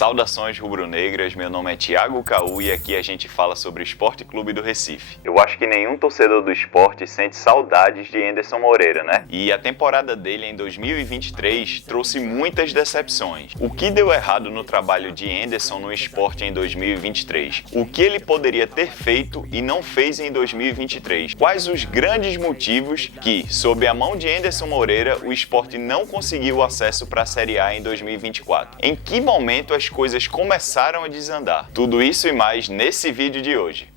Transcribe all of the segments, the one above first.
Saudações rubro-negras, meu nome é Thiago Caú e aqui a gente fala sobre o Sport Clube do Recife. Eu acho que nenhum torcedor do esporte sente saudades de Henderson Moreira, né? E a temporada dele em 2023 trouxe muitas decepções. O que deu errado no trabalho de Henderson no esporte em 2023? O que ele poderia ter feito e não fez em 2023? Quais os grandes motivos que, sob a mão de Henderson Moreira, o esporte não conseguiu o acesso para a Série A em 2024? Em que momento as coisas começaram a desandar? Tudo isso e mais nesse vídeo de hoje.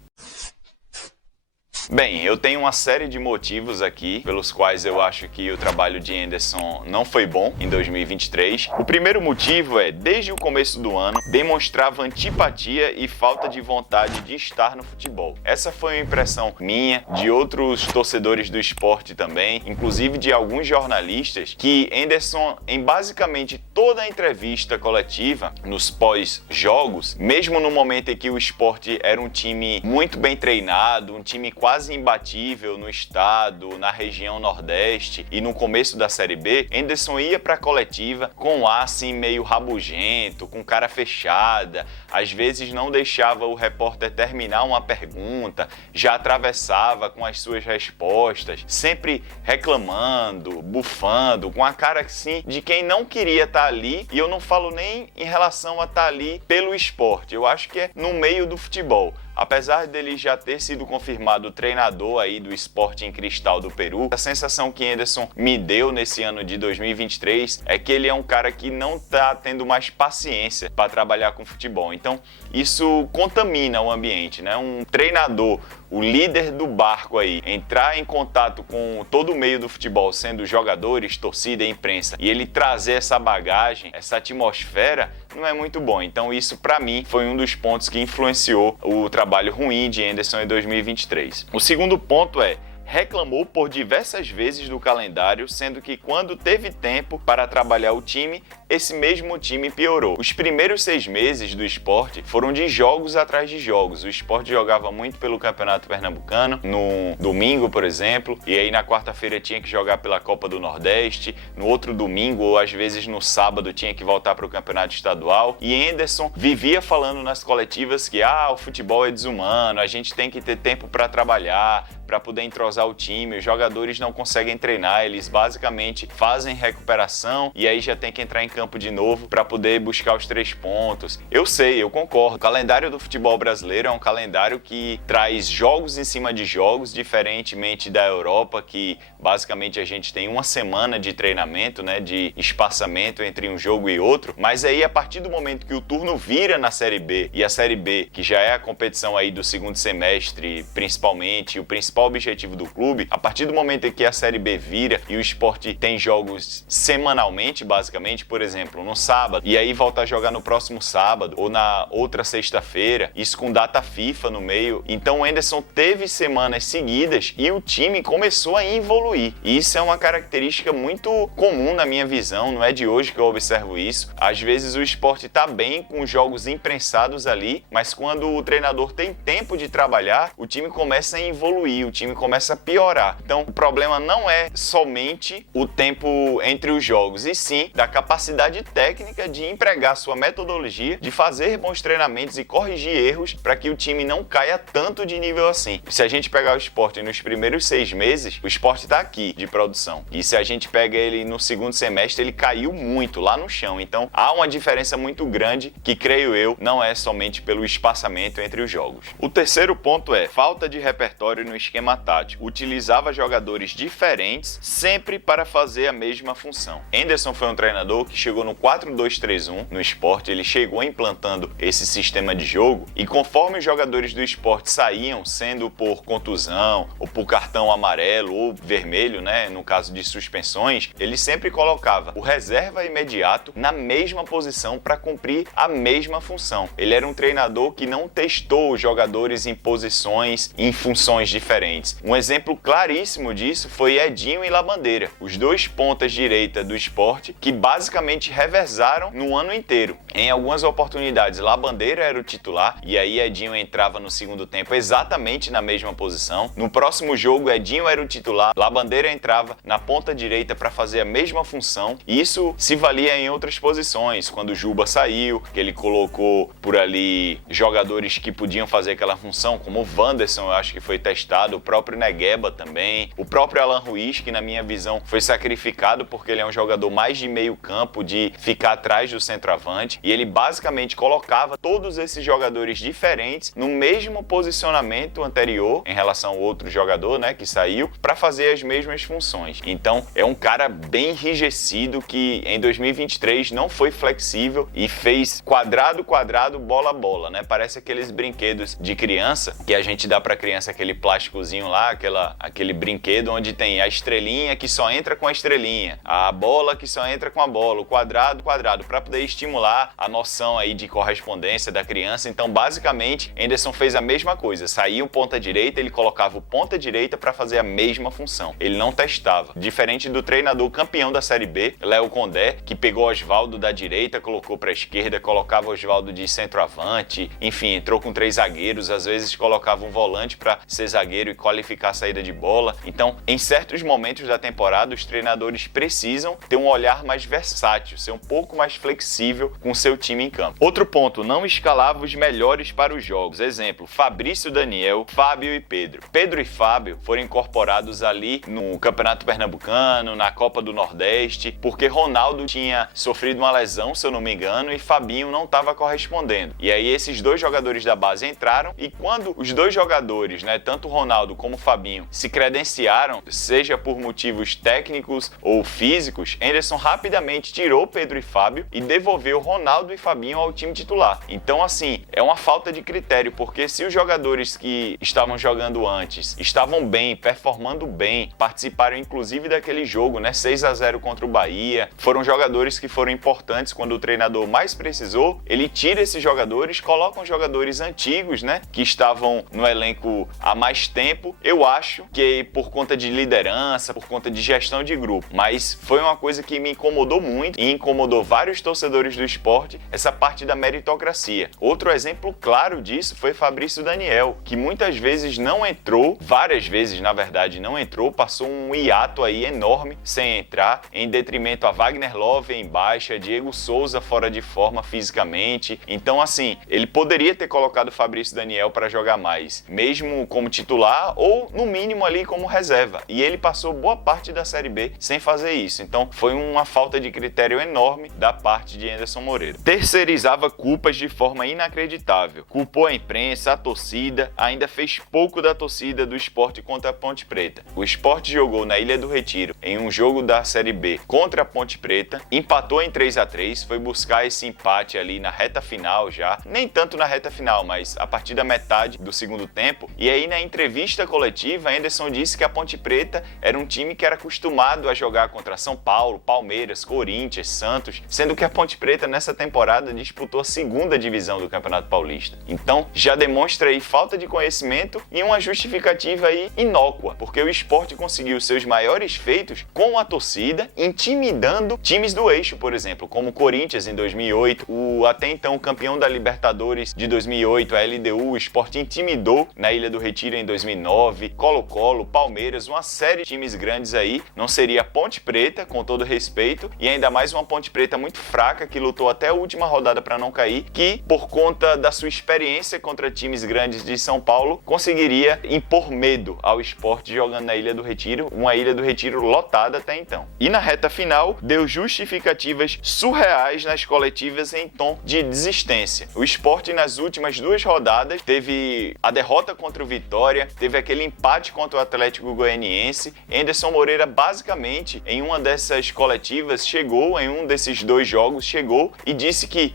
Bem, eu tenho uma série de motivos aqui pelos quais eu acho que o trabalho de Henderson não foi bom em 2023. O primeiro motivo é, desde o começo do ano, demonstrava antipatia e falta de vontade de estar no futebol. Essa foi uma impressão minha, de outros torcedores do esporte também, inclusive de alguns jornalistas, que Henderson, em basicamente toda a entrevista coletiva, nos pós-jogos, mesmo no momento em que o esporte era um time muito bem treinado, um time quase imbatível no estado, na região Nordeste e no começo da Série B, Henderson ia para a coletiva com um ar assim meio rabugento, com cara fechada, às vezes não deixava o repórter terminar uma pergunta, já atravessava com as suas respostas, sempre reclamando, bufando, com a cara assim de quem não queria estar ali, e eu não falo nem em relação a estar ali pelo esporte, eu acho que é no meio do futebol. Apesar dele já ter sido confirmado treinador aí do Sporting Cristal do Peru, a sensação que Henderson me deu nesse ano de 2023 é que ele é um cara que não está tendo mais paciência para trabalhar com futebol. Então, isso contamina o ambiente, né? Um treinador, o líder do barco aí, entrar em contato com todo o meio do futebol, sendo jogadores, torcida e imprensa, e ele trazer essa bagagem, essa atmosfera, não é muito bom. Então isso, para mim, foi um dos pontos que influenciou o trabalho ruim de Henderson em 2023. O segundo ponto é: reclamou por diversas vezes do calendário, sendo que quando teve tempo para trabalhar o time, esse mesmo time piorou. Os primeiros 6 meses do esporte foram de jogos atrás de jogos. O esporte jogava muito pelo Campeonato Pernambucano, no domingo, por exemplo, e aí na quarta-feira tinha que jogar pela Copa do Nordeste, no outro domingo ou às vezes no sábado tinha que voltar para o Campeonato Estadual, e Henderson vivia falando nas coletivas que o futebol é desumano, a gente tem que ter tempo para trabalhar, para poder entrosar o time, os jogadores não conseguem treinar, eles basicamente fazem recuperação e aí já tem que entrar em campo de novo para poder buscar os 3 pontos. Eu sei, eu concordo. O calendário do futebol brasileiro é um calendário que traz jogos em cima de jogos, diferentemente da Europa, que basicamente a gente tem uma semana de treinamento, né, de espaçamento entre um jogo e outro, mas aí a partir do momento que o turno vira na Série B, e a Série B, que já é a competição aí do segundo semestre, principalmente, e o principal objetivo do clube, a partir do momento em que a Série B vira e o esporte tem jogos semanalmente, basicamente, por exemplo, no sábado, e aí volta a jogar no próximo sábado ou na outra sexta-feira, isso com data FIFA no meio. Então o Henderson teve semanas seguidas e o time começou a evoluir. E isso é uma característica muito comum na minha visão, não é de hoje que eu observo isso. Às vezes o esporte tá bem com jogos imprensados ali, mas quando o treinador tem tempo de trabalhar, o time começa a evoluir, o time começa a piorar. Então o problema não é somente o tempo entre os jogos, e sim da capacidade técnica de empregar sua metodologia, de fazer bons treinamentos e corrigir erros para que o time não caia tanto de nível assim. Se a gente pegar o esporte nos primeiros 6 meses, o esporte está aqui de produção. E se a gente pega ele no segundo semestre, ele caiu muito lá no chão. Então há uma diferença muito grande que, creio eu, não é somente pelo espaçamento entre os jogos. O terceiro ponto é falta de repertório no esquema tático. Utilizava jogadores diferentes sempre para fazer a mesma função. Henderson foi um treinador que chegou no 4-2-3-1 no esporte, ele chegou implantando esse sistema de jogo, e conforme os jogadores do esporte saíam, sendo por contusão ou por cartão amarelo ou vermelho, né, no caso de suspensões, ele sempre colocava o reserva imediato na mesma posição para cumprir a mesma função. Ele era um treinador que não testou os jogadores em posições, em funções diferentes diferentes. Um exemplo claríssimo disso foi Edinho e Labandeira, os dois pontas direita do Sport que basicamente revezaram no ano inteiro. Em algumas oportunidades, Labandeira era o titular e aí Edinho entrava no segundo tempo exatamente na mesma posição. No próximo jogo, Edinho era o titular, Labandeira entrava na ponta direita para fazer a mesma função. E isso se valia em outras posições, quando o Juba saiu, que ele colocou por ali jogadores que podiam fazer aquela função, como o Wanderson, eu acho que foi testado, o próprio Negueba também, o próprio Alan Ruiz, que na minha visão foi sacrificado porque ele é um jogador mais de meio campo, de ficar atrás do centroavante, e ele basicamente colocava todos esses jogadores diferentes no mesmo posicionamento anterior em relação ao outro jogador, né, que saiu, para fazer as mesmas funções. Então é um cara bem enrijecido que em 2023 não foi flexível e fez quadrado, quadrado, bola, bola, né? Parece aqueles brinquedos de criança que a gente dá pra criança, aquele plásticozinho lá, aquele brinquedo onde tem a estrelinha que só entra com a estrelinha, a bola que só entra com a bola, o quadrado, quadrado, para poder estimular a noção aí de correspondência da criança. Então, basicamente, Henderson fez a mesma coisa. Saía o ponta direita, ele colocava o ponta direita para fazer a mesma função. Ele não testava. Diferente do treinador campeão da Série B, Léo Condé, que pegou Osvaldo da direita, colocou para a esquerda, colocava Osvaldo de centroavante, enfim, entrou com 3 zagueiros, às vezes colocava um volante para ser zagueiro e qualificar a saída de bola. Então, em certos momentos da temporada, os treinadores precisam ter um olhar mais versátil, ser um pouco mais flexível com seu time em campo. Outro ponto, não escalava os melhores para os jogos. Exemplo, Fabrício, Daniel, Fábio e Pedro. Pedro e Fábio foram incorporados ali no Campeonato Pernambucano, na Copa do Nordeste, porque Ronaldo tinha sofrido uma lesão, se eu não me engano, e Fabinho não estava correspondendo. E aí esses dois jogadores da base entraram, e quando os dois jogadores, né, tanto Ronaldo como Fabinho, se credenciaram, seja por motivos técnicos ou físicos, Henderson rapidamente tirou Pedro e Fábio e devolveu Ronaldo e Fabinho ao time titular. Então, assim, é uma falta de critério, porque se os jogadores que estavam jogando antes estavam bem, performando bem, participaram inclusive daquele jogo, né, 6-0 contra o Bahia, foram jogadores que foram importantes quando o treinador mais precisou, ele tira esses jogadores, coloca os jogadores antigos, né, que estavam no elenco há mais tempo. Eu acho que por conta de liderança, por conta de gestão de grupo, mas foi uma coisa que me incomodou muito e incomodou vários torcedores do Sport, essa parte da meritocracia. Outro exemplo claro disso foi Fabrício Daniel, que muitas vezes não entrou, várias vezes na verdade não entrou, passou um hiato aí enorme sem entrar, em detrimento a Wagner Love em baixa, Diego Souza fora de forma fisicamente. Então, assim, ele poderia ter colocado Fabrício Daniel para jogar mais, mesmo como titular ou no mínimo ali como reserva, e ele passou boa parte da Série B sem fazer isso. Então foi uma falta de critério enorme da parte de Henderson Moreira. Terceirizava culpas de forma inacreditável, culpou a imprensa, a torcida, ainda fez pouco da torcida do Sport contra a Ponte Preta. O Sport jogou na Ilha do Retiro em um jogo da Série B contra a Ponte Preta, empatou em 3-3, foi buscar esse empate ali na reta final já, nem tanto na reta final, mas a partir da metade do segundo tempo. E aí na entrevista coletiva, Henderson disse que a Ponte Preta era um time que era acostumado a jogar contra São Paulo, Palmeiras, Corinthians, Santos, sendo que a Ponte Preta nessa temporada disputou a 2ª divisão do Campeonato Paulista. Então já demonstra aí falta de conhecimento e uma justificativa aí inócua, porque o Sport conseguiu seus maiores feitos com a torcida, intimidando times do eixo, por exemplo, como o Corinthians em 2008, o até então campeão da Libertadores de 2008, a LDU, o Sport intimidou na Ilha do Retiro em 2009, Colo-Colo, Palmeiras, uma série de times grandes aí. Não seria a Ponte Preta, com todo respeito, e ainda mais uma Ponte Preta muito fraca, que lutou até a última rodada para não cair, que por conta da sua experiência contra times grandes de São Paulo, conseguiria impor medo ao Sport jogando na Ilha do Retiro, uma Ilha do Retiro lotada até então. E na reta final, deu justificativas surreais nas coletivas em tom de desistência. O Sport nas últimas 2 rodadas teve a derrota contra o Vitória, teve aquele empate contra o Atlético Goianiense. Henderson Moreira basicamente em uma dessas coletivas chegou, em um desses 2 jogos, chegou e disse que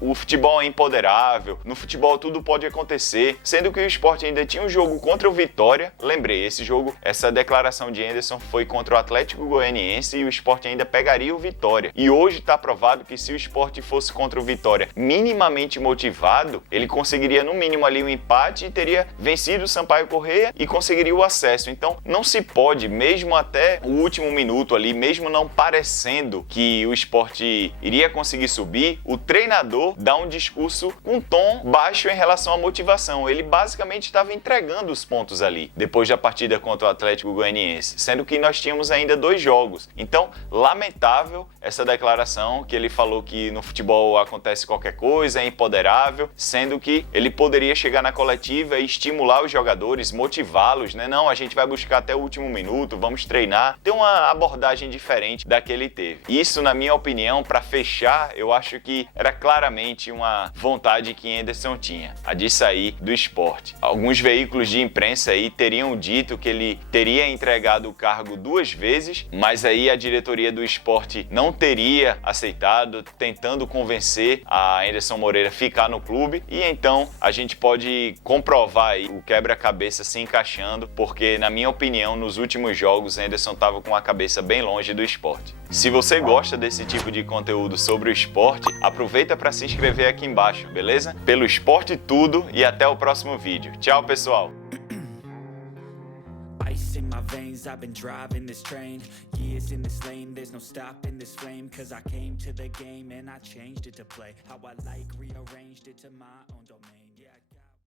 o futebol é imponderável, no futebol tudo pode acontecer, sendo que o Sport ainda tinha um jogo contra o Vitória. Lembrei, essa declaração de Henderson foi contra o Atlético Goianiense e o Sport ainda pegaria o Vitória. E hoje está provado que se o Sport fosse contra o Vitória minimamente motivado, ele conseguiria no mínimo ali um empate e teria vencido o Sampaio Sampaio Corrêa e conseguiria o acesso. Então não se pode, mesmo até o último minuto ali, mesmo não parecendo que o Sport iria conseguir subir, o treinador dá um discurso com um tom baixo em relação à motivação. Ele basicamente estava entregando os pontos ali, depois da partida contra o Atlético Goianiense, sendo que nós tínhamos ainda 2 jogos. Então, lamentável essa declaração que ele falou que no futebol acontece qualquer coisa, é imponderável, sendo que ele poderia chegar na coletiva e estimular os jogadores, motivá-los, né? Não, a gente vai buscar até o último minuto, vamos treinar, ter uma abordagem diferente da que ele teve. Isso, na minha opinião, para fechar, eu acho que era claramente uma vontade que Henderson tinha, a de sair do Sport. Alguns veículos de imprensa aí teriam dito que ele teria entregado o cargo 2 vezes, mas aí a diretoria do Sport não teria aceitado, tentando convencer a Henderson Moreira a ficar no clube, e então a gente pode comprovar aí o quebra-cabeça se encaixando, porque na minha opinião, nos últimos jogos, Henderson estava com a cabeça bem longe do Sport. Se você gosta desse tipo de conteúdo sobre o esporte, aproveita para se inscrever aqui embaixo, beleza? Pelo Esporte Tudo, e até o próximo vídeo. Tchau, pessoal! Ice in my veins, I've been driving this train. Years in this lane, there's no stopping this flame. Cause I came to the game and I changed it to play how I like, rearranged it to my own domain.